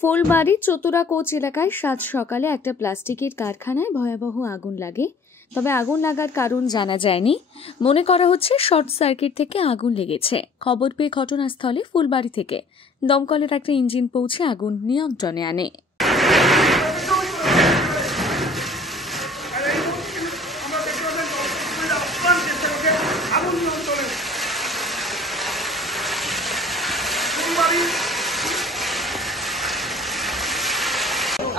Phulbari Chatura coach এলাকায় সাত সকালে একটা প্লাস্টিকের কারখানায় ভয়াবহ আগুন লাগে। তবে আগুন লাগার কারণ জানা যায়নি। মনে করা হচ্ছে শর্ট সার্কিট থেকে আগুন লেগেছে। খবর পেয়ে ঘটনাস্থলে ফুলবাড়ি থেকে দমকলের একটা ইঞ্জিন পৌঁছে আগুন নিয়ন্ত্রণে আনে।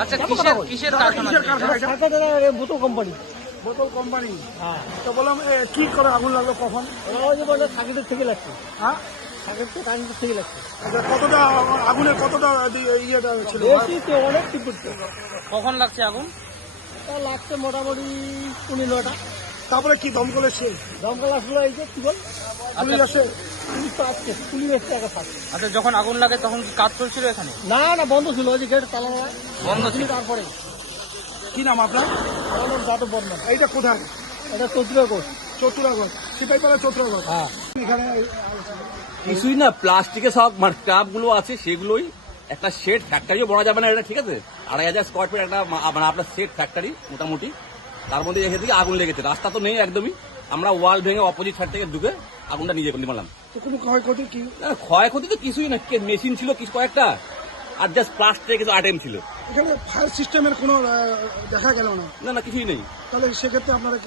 আচ্ছা, কিসের কারখানা? বোতল কোম্পানি। বোতল কোম্পানি। হ্যাঁ, তো বললাম কি করে আগুন লাগলো কখন? সার্কিটের থেকে লাগছে। হ্যাঁ, সার্কিট তো কারেন্টের থেকে লাগছে। কতটা আগুনের কতটা ইয়েটা ছিল? অনেক তীব্র। কখন লাগছে আগুন? লাগছে মোটামুটি 9:30। তারপরে কি দমকল এসে? দমকল আসলো, এই যে কি বল পুলিশ আসে। পুলিশ এসে একা থাকে। আচ্ছা, যখন আগুন লাগে তখন কি কাজ চলছিল এখানে? না না, বন্ধ ছিল, ওই যে গেট তালা বন্ধ ছিল। তারপরে কি নাম আপনার? আমার নাম যাদব বর্মন। এইটা কোথায়? এটা চতুরাগড়। চতুরাগড়, সিপাহীপাড়া চতুরাগড়। হ্যাঁ, এখানে কিছুই না, প্লাস্টিকের সব কাপ গুলো আছে, সেগুলোই একটা শেড ফ্যাক্টরিও বলা যাবে না এটা, ঠিক আছে? 2,500 স্কোয়ার ফিট একটা মানে আপনার শেড ফ্যাক্টরি মোটামুটি। তার মধ্যে এসে থেকে আগুন লেগেছে। রাস্তা তো নেই একদমই, আমরা ওয়াল ভেঙে অপোজিট সাইড থেকে ঢুকে আগুনটা নিজে নিলাম। কোনো ক্ষয়ক্ষতি কি? ক্ষয়ক্ষতি তো কিছুই না, মেশিন ছিল কিছু কয়েকটা, আর জাস্ট প্লাস্টিকের কিছু আইটেম ছিল। এখানে ফায়ার সিস্টেমের কোনো দেখা গেল না? না না, কিছুই নেই। তাহলে সেক্ষেত্রে আপনারা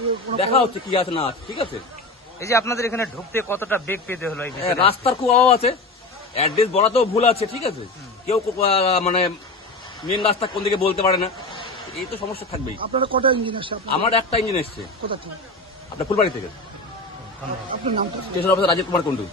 দেখা হচ্ছে কি আছে না আছে, ঠিক আছে? এই যে আপনাদের এখানে ঢুকতে কতটা বেগ পেতে হলো? রাস্তার খুব অভাব আছে, অ্যাড্রেস বলাতেও ভুল আছে, ঠিক আছে? কেউ মানে মেন রাস্তা কোন দিকে বলতে পারে না, এই তো সমস্যা থাকবেই। আপনারা কটা ইঞ্জিন আসছে? আমার একটা ইঞ্জিন এসছে। কোথা থেকে? আপনার ফুলবাড়ি থেকে। আপনার নামটা? Station officer Rajib Kumar Kundu.